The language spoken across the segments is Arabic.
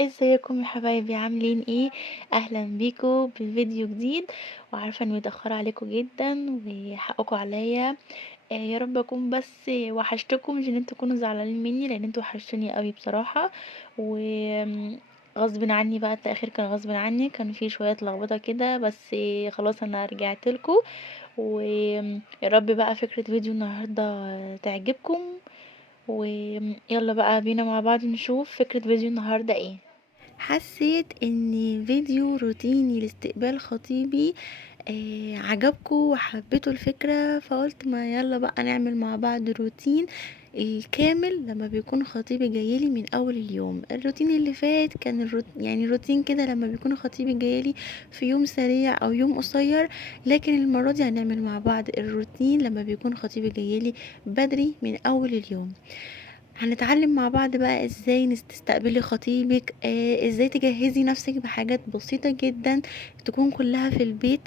ازيكم يا حبايبي عاملين ايه؟ اهلا بيكم بفيديو جديد. وعارفه اني متاخره عليكم جدا وحقكم عليا. يا رب اكون بس وحشتكم، مش ان انتوا تكونوا زعلانين مني لان انتوا وحشتوني قوي بصراحه. و غصب عني بقى التاخير كان غصب عني، كان في شويه لخبطه كده بس. خلاص انا رجعت لكم. ويا رب بقى فكره فيديو النهارده تعجبكم. ويلا بقى بينا مع بعض نشوف فكره فيديو النهارده ايه. حسيت ان فيديو روتيني لاستقبال خطيبي عجبكم وحبيتوا الفكرة، فقلت ما يلا بقى نعمل مع بعض روتين الكامل لما بيكون خطيبي جايلي من اول اليوم. الروتين اللي فات كان يعني روتين كده لما بيكون خطيبي جايلي في يوم سريع او يوم قصير. لكن المرة دي هنعمل مع بعض الروتين لما بيكون خطيبي جايلي بدري من اول اليوم. هنتعلم مع بعض بقى ازاي تستقبلي خطيبك، ازاي تجهزي نفسك بحاجات بسيطة جدا تكون كلها في البيت.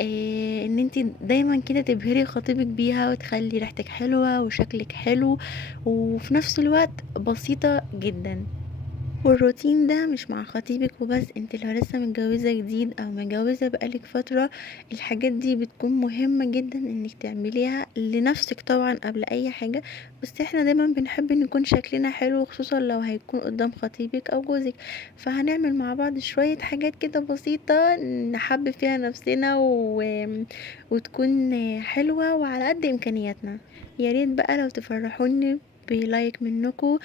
ان انتي دايما كده تبهري خطيبك بيها وتخلي ريحتك حلوة وشكلك حلو، وفي نفس الوقت بسيطة جدا. والروتين ده مش مع خطيبك وبس، انت لو لسه متجوزة جديد او متجوزة بقالك فترة، الحاجات دي بتكون مهمة جدا انك تعمليها لنفسك طبعا قبل اي حاجة. بس احنا دايما بنحب ان يكون شكلنا حلو، خصوصا لو هيكون قدام خطيبك او جوزك. فهنعمل مع بعض شوية حاجات كده بسيطة نحبب فيها نفسنا وتكون حلوة وعلى قد امكانياتنا. يا ريت بقى لو تفرحوني بلايك منكم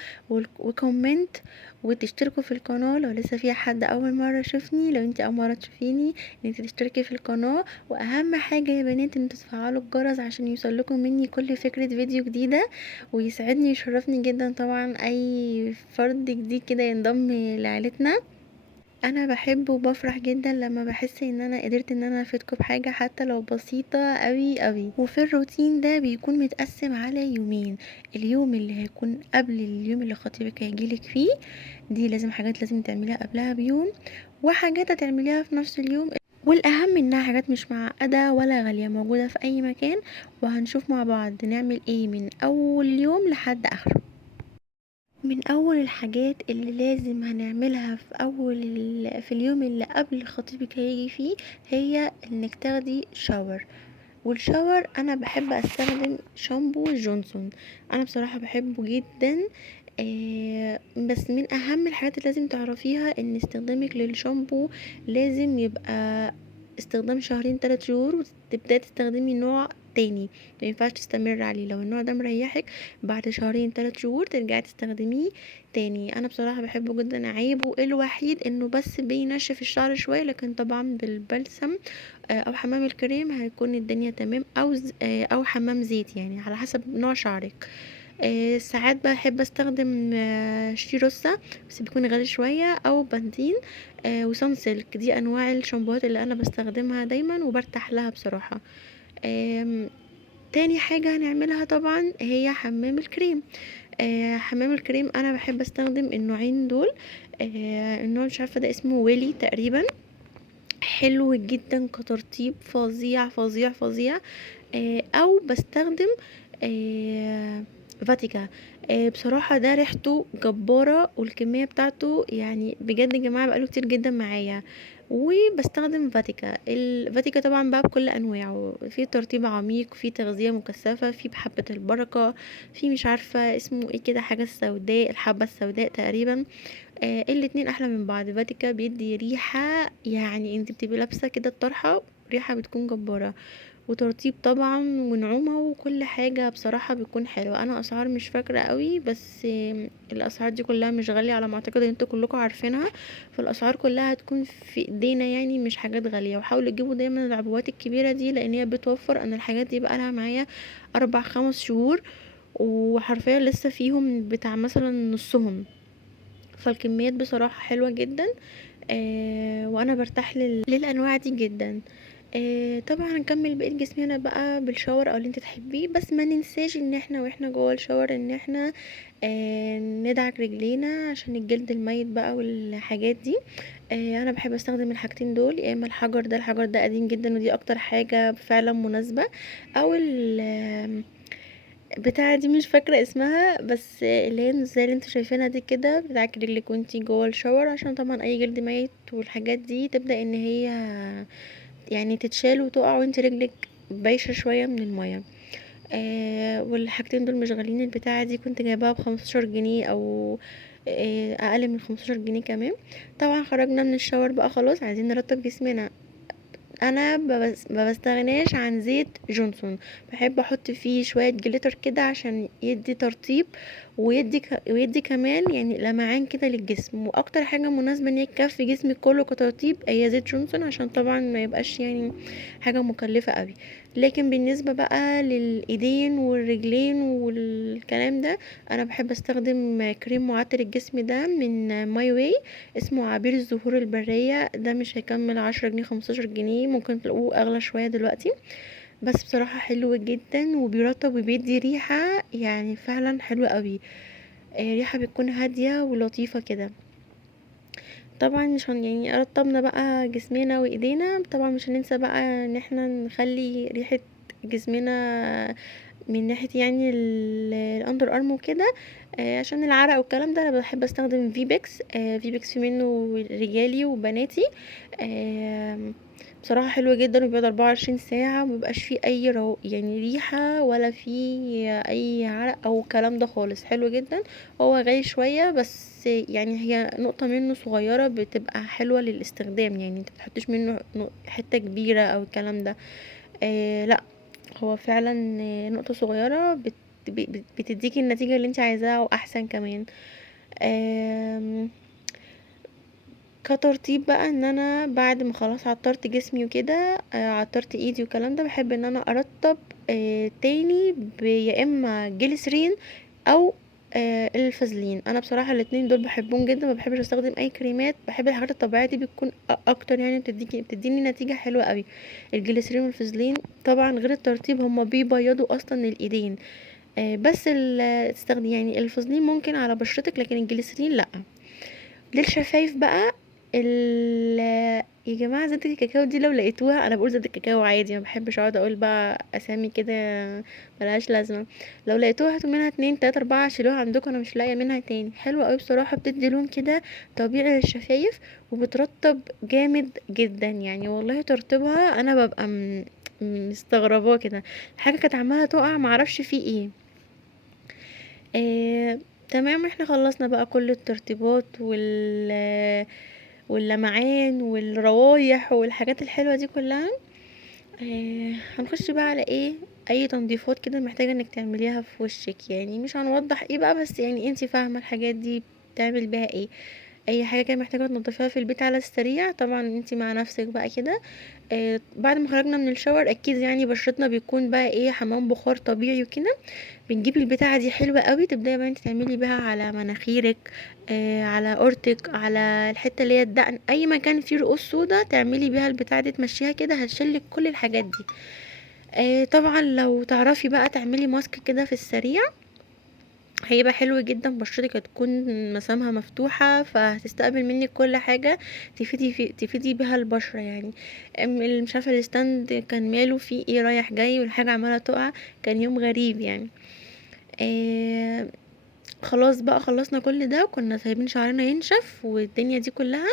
وكومنت، وتشتركوا في القناة لو لسه فيها حد اول مرة يشوفني. لو انت اول مرة تشوفيني ان انت تشتركي في القناة، واهم حاجة يا بنات ان تفعلوا الجرس عشان يوصلكم مني كل فكرة فيديو جديدة. ويسعدني يشرفني جدا طبعا اي فرد جديد كده ينضم لعيلتنا. انا بحب وبفرح جدا لما بحس ان انا قدرت ان انا افيدكم بحاجة حتى لو بسيطة قوي قوي. وفي الروتين ده بيكون متقسم على يومين. اليوم اللي هيكون قبل اليوم اللي خطيبك هيجيلك فيه، دي لازم حاجات لازم تعمليها قبلها بيوم، وحاجات هتعمليها في نفس اليوم. والاهم انها حاجات مش معقدة ولا غالية، موجودة في اي مكان. وهنشوف مع بعض نعمل ايه من اول يوم لحد اخره. من اول الحاجات اللي لازم هنعملها في اليوم اللي قبل خطيبك هيجي فيه، هي انك تاخدي شاور. والشاور انا بحب استخدم شامبو جونسون. انا بصراحة بحبه جدا. بس من اهم الحاجات اللي لازم تعرفيها ان استخدامك للشامبو لازم يبقى استخدام شهرين 3 شهور، وتبداي تستخدمي نوع تاني. ما ينفعش تستمر عليه. لو النوع ده مريحك بعد شهرين 3 شهور ترجعي تستخدميه تاني. انا بصراحة بحبه جدا. عيبه الوحيد انه بس بينشف الشعر شوية، لكن طبعا بالبلسم او حمام الكريم هيكون الدنيا تمام، او حمام زيت، يعني على حسب نوع شعرك. ساعات بحب استخدم شيروسا، بس بيكون غالي شوية، او بنتين وسان سيلك. دي انواع الشامبوهات اللي انا بستخدمها دايما وبرتاح لها بصراحة. آم، تاني حاجة هنعملها طبعا هي حمام الكريم. حمام الكريم انا بحب استخدم النوعين دول. النوع مش عارفة ده اسمه ويلي تقريبا. حلو جدا كترطيب، فظيع فظيع فظيع. او بستخدم فاتيكا. بصراحة ده ريحته جبارة والكمية بتاعته يعني بجد يا جماعة بقاله كتير جدا معايا. وبستخدم فاتيكا. الفاتيكا طبعا بقى بكل انواعه، في ترطيب عميق، في تغذية مكثفة، في بحبة البركة، في مش عارفة اسمه ايه كده، حاجة السوداء، الحبة السوداء تقريبا. الاتنين احلى من بعض. فاتيكا بيدي ريحة، يعني انت بتبقي لابسة كده الطرحة، ريحة بتكون جبارة، وترطيب طبعا ونعومة وكل حاجة. بصراحة بيكون حلو. انا اسعار مش فاكرة قوي، بس الاسعار دي كلها مش غالية على ما اعتقد ان انتوا كلكم عارفينها. فالاسعار كلها هتكون في ايدينا، يعني مش حاجات غالية. وحاولوا تجيبوا دايما العبوات الكبيرة دي لان هي بتوفر. انا الحاجات دي بقى لها معايا 4 5 شهور، وحرفيا لسه فيهم بتاع مثلا نصهم. فالكميات بصراحة حلوة جدا. وانا برتاح للانواع دي جدا. طبعا هنكمل بقية جسمنا بقى بالشاور او اللي انت تحبيه، بس ما ننساش ان احنا واحنا جوه الشاور ان احنا ندعك رجلينا عشان الجلد الميت بقى والحاجات دي. انا بحب استخدم الحاجتين دول، يا اما الحجر ده قديم جدا ودي اكتر حاجة فعلا مناسبة، او بتاعة دي مش فاكرة اسمها، بس اللي هي زي اللي انتوا شايفينها دي كده بتاعك رجلك وانتي جوه الشاور، عشان طبعا اي جلد ميت والحاجات دي تبدأ ان هي يعني تتشال وتقع وانتي رجلك بايشة شوية من المية. والحاجتين دول مش غاليين، البتاعة دي كنت جايباها ب15 جنيه او اقل من 15 جنيه كمان. طبعا خرجنا من الشاور بقى خلاص عايزين نرطب جسمنا. انا ما بستغناش عن زيت جونسون، بحب احط فيه شويه جليتر كده عشان يدي ترطيب، ويدي كمان يعني لمعان كده للجسم. واكتر حاجه مناسبه ان هي تكفي جسمك كله كترطيب هي زيت جونسون، عشان طبعا ما يبقاش يعني حاجه مكلفه قوي. لكن بالنسبه بقى للايدين والرجلين والكلام ده، انا بحب استخدم كريم معطر الجسم ده من ماي واي، اسمه عبير الزهور البرية. ده مش هيكمل 10 جنيه 15 جنيه، ممكن تلاقوه اغلى شوية دلوقتي، بس بصراحة حلو جدا وبيرطب وبيدي ريحة يعني فعلا حلوة قوي. ريحة بتكون هادية ولطيفة كده. طبعا مش يعني رطبنا بقى جسمنا وايدينا، طبعا مش هننسى بقى ان احنا نخلي ريحة جسمنا من ناحية يعني الاندر ارم وكده. عشان العرق والكلام ده انا بحب استخدم فيبكس. فيبكس في منه رجالي وبناتي. بصراحة حلو جدا وبيقعد 24 ساعة ومبيبقاش فيه اي يعني ريحة ولا فيه اي عرق او الكلام ده خالص، حلو جدا. هو غالي شوية بس يعني هي نقطة منه صغيرة بتبقى حلوة للاستخدام، يعني انت متحطش منه حتة كبيرة او الكلام ده. لا، هو فعلا نقطة صغيرة بتديكي النتيجة اللي انت عايزاها واحسن كمان. آم، كترطيب بقى ان انا بعد ما خلاص عطرت جسمي وكده، عطرت ايدي والكلام ده، بحب ان انا ارطب تاني يا اما جليسرين او الفازلين. انا بصراحه الاتنين دول بحبهم جدا، ما بحبش استخدم اي كريمات، بحب الحاجات الطبيعيه دي بتكون اكتر يعني بتديني نتيجه حلوه قوي. الجليسرين والفازلين طبعا غير الترطيب هما بيبيضوا اصلا الايدين. بس تستخدم يعني الفازلين ممكن على بشرتك، لكن الجليسرين لا. للشفايف بقى ال يا جماعة زيت الكاكاو دي لو لقيتوها، انا بقول زيت الكاكاو عادي، ما بحبش اقعد اقول بقى اسامي كده ملهاش لازمة. لو لقيتوها هاتوا منها 2 3 4 شيلوها عندكم، انا مش لاقيه منها تاني. حلوة قوي بصراحة، بتدي لون كده طبيعي للشفايف وبترطب جامد جدا يعني. والله ترطيبها انا ببقى مستغرباه كده. الحاجة كانت عمالة تقع معرفش فيه ايه. تمام، احنا خلصنا بقى كل الترطيبات واللمعان والروايح والحاجات الحلوة دي كلها. هنخش بقى على ايه؟ اي تنظيفات كده محتاجة انك تعمليها في وشك، يعني مش هنوضح ايه بقى، بس يعني انتي فاهمة الحاجات دي بتعمل بيها ايه. اي حاجة كده محتاجة تنضفيها في البيت على السريع، طبعا انتي مع نفسك بقى كده. بعد ما خرجنا من الشاور اكيد يعني بشرتنا بيكون بقى ايه حمام بخار طبيعي وكده. بنجيب البتاعة دي حلوة قوي، تبدأي بقى انت تعملي بيها على مناخيرك، على اورتك، على الحتة اللي هي الدقن، اي مكان فيه رؤوس سودا تعملي بيها البتاعة دي، تمشيها كده هتشيلك كل الحاجات دي. طبعا لو تعرفي بقى تعملي ماسك كده في السريع هيبقى حلو جدا، بشرتك هتكون مسامها مفتوحة فهتستقبل منك كل حاجة تفيدي بيها البشرة يعني. اللي مش عارفة الستاند كان ماله فيه ايه رايح جاي والحاجة عمالة تقع، كان يوم غريب يعني. آه خلاص بقى خلصنا كل ده، كنا سايبين شعرنا ينشف والدنيا دي كلها.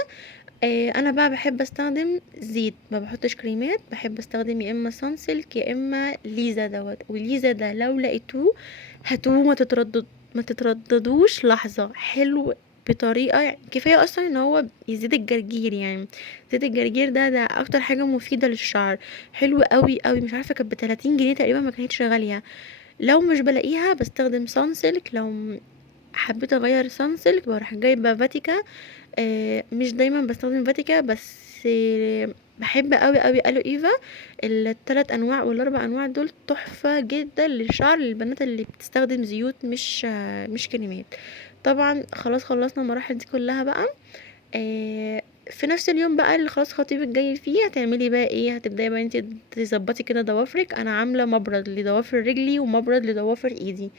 انا بقى بحب استخدم زيت، ما بحطش كريمات، بحب استخدم يا اما سانسلك يا اما ليزا دوت. وليزا ده لو لقيتوه هاتوه، ما تترددوش لحظة، حلو بطريقة يعني كفاية اصلا ان هو يزيد الجرجير يعني. زيت الجرجير ده اكتر حاجة مفيدة للشعر، حلو قوي قوي. مش عارفة كانت ب30 جنيه تقريبا، ما كانتش غالية. لو مش بلاقيها بستخدم سانسلك، لو حبيت اغير سانسلك بروح جايبه فاتيكا. مش دايما بستخدم فاتيكا بس بحب قوي قوي الو ايفا. الثلاث انواع والاربع انواع دول تحفه جدا للشعر، للبنات اللي بتستخدم زيوت مش كريمات. طبعا خلاص خلصنا المراحل دي كلها بقى. في نفس اليوم بقى اللي خلاص خطيبك جاي فيه هتعملي بقى ايه؟ هتبداي بقى انت تظبطي كده ضوافرك. انا عامله مبرد لضوافر رجلي ومبرد لضوافر ايدي.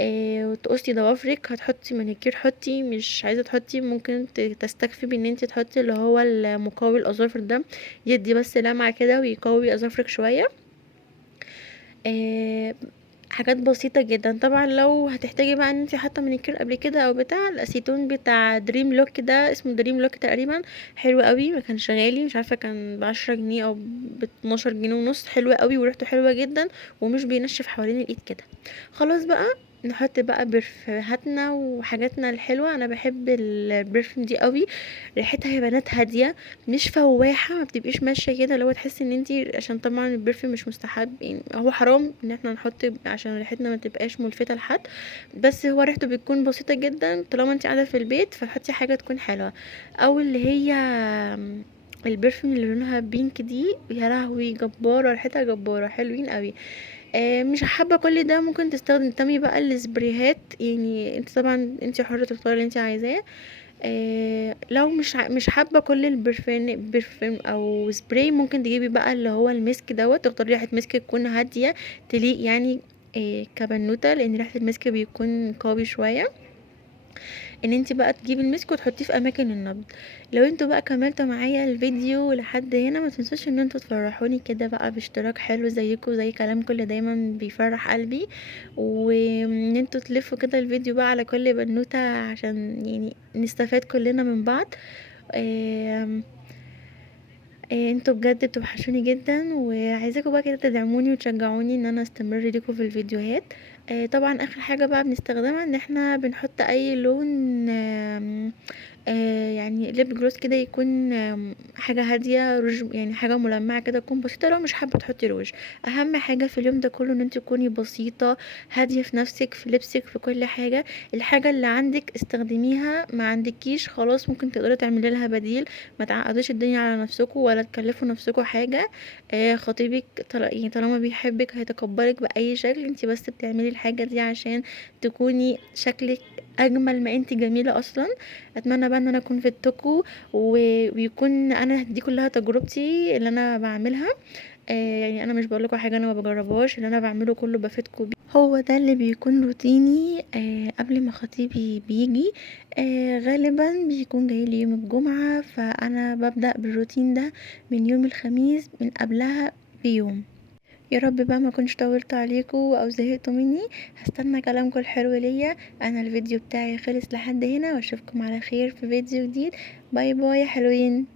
وتقصي ضوافرك، هتحطي مانيكير حطي، مش عايزه تحطي ممكن تستكفي بان انت تحطي اللي هو المقوي الاظافر ده، يدي بس لمعه كده ويقوي اظافرك شويه. آه حاجات بسيطة جدا. طبعا لو هتحتاجي بقى ان انتي حاطه مانيكير قبل كده او بتاع، الاسيتون بتاع دريم لوك ده، اسمه دريم لوك تقريبا، حلو قوي، ما كانش غالي، مش عارفه كان ب10 جنيه او ب12 جنيه ونص، حلو قوي وريحته حلوه جدا ومش بينشف حوالين الايد كده. خلاص بقى، نحط بقى برفاناتنا وحاجاتنا الحلوه. انا بحب البرفيوم دي قوي، ريحتها هي بنات هاديه، مش فواحه، ما بتبقيش ماشيه كده اللي هو تحسي ان انتي، عشان طبعا البرفيوم مش مستحب، يعني هو حرام ان احنا نحط عشان ريحتنا ما تبقاش ملفتة لحد، بس هو ريحته بتكون بسيطة جدا طالما انتي قاعدة في البيت، فتحطي حاجة تكون حلوة. او اللي هي البرفيوم اللي لونها بينك دي، يا لهوي جبارة، ريحتها جبارة، حلوين قوي. مش حابة كل ده، ممكن تستخدمي بقى السبريهات، يعني انت طبعا انت حرة تختاري اللي انت عايزاه. لو مش حابة كل البرفان برفان او سبراي، ممكن تجيبي بقى اللي هو المسك دوت، تختاري ريحة مسك تكون هادية تليق يعني كبنوتة، لان ريحة المسك بيكون قوي شوية، ان انت بقى تجيبي المسك وتحطيه في اماكن النبض. لو انتوا بقى كملتوا معايا الفيديو لحد هنا، ما تنسوش ان انتوا تفرحوني كده بقى باشتراك حلو زيكم زي كلامكم اللي دايما بيفرح قلبي، وان انتوا تلفوا كده الفيديو بقى على كل بنوتة عشان يعني نستفاد كلنا من بعض. آم، انتوا بجد بتوحشوني جدا، وعايزاكم بقى كده تدعموني وتشجعوني ان انا استمر ليكم في الفيديوهات. طبعا اخر حاجة بقى بنستخدمها ان احنا بنحط اي لون، يعني ليب جلوس كده يكون حاجة هادية، روج يعني حاجة ملمعة كده تكون بسيطة، لو مش حابة تحطي روج. اهم حاجة في اليوم ده كله ان انت تكوني بسيطة هادية في نفسك، في لبسك، في كل حاجة. الحاجة اللي عندك استخدميها، ما عندكيش خلاص ممكن تقدري تعملي لها بديل. ما تعقدوش الدنيا على نفسكم ولا تكلفوا نفسكم حاجة. خطيبك يعني طالما بيحبك هيتقبلك بأي شكل، انت بس بتعملي الحاجة دي عشان تكوني شكلك اجمل ما انت جميلة اصلا. اتمنى بقى ان انا اكون فدتكم، ويكون انا دي كلها تجربتي اللي انا بعملها. يعني انا مش بقول لكم حاجه انا ما بجربهاش، اللي انا بعمله كله بفيدكم بيه، هو ده اللي بيكون روتيني قبل ما خطيبي بيجي. غالبا بيكون جاي لي يوم الجمعه، فانا ببدا بالروتين ده من يوم الخميس من قبلها بيوم. يا رب بقى ما كنتش طولت عليكم او زهقتوا مني، هستنى كلامكم الحلو ليا. انا الفيديو بتاعي خلص لحد هنا، واشوفكم على خير في فيديو جديد. باي باي يا حلوين.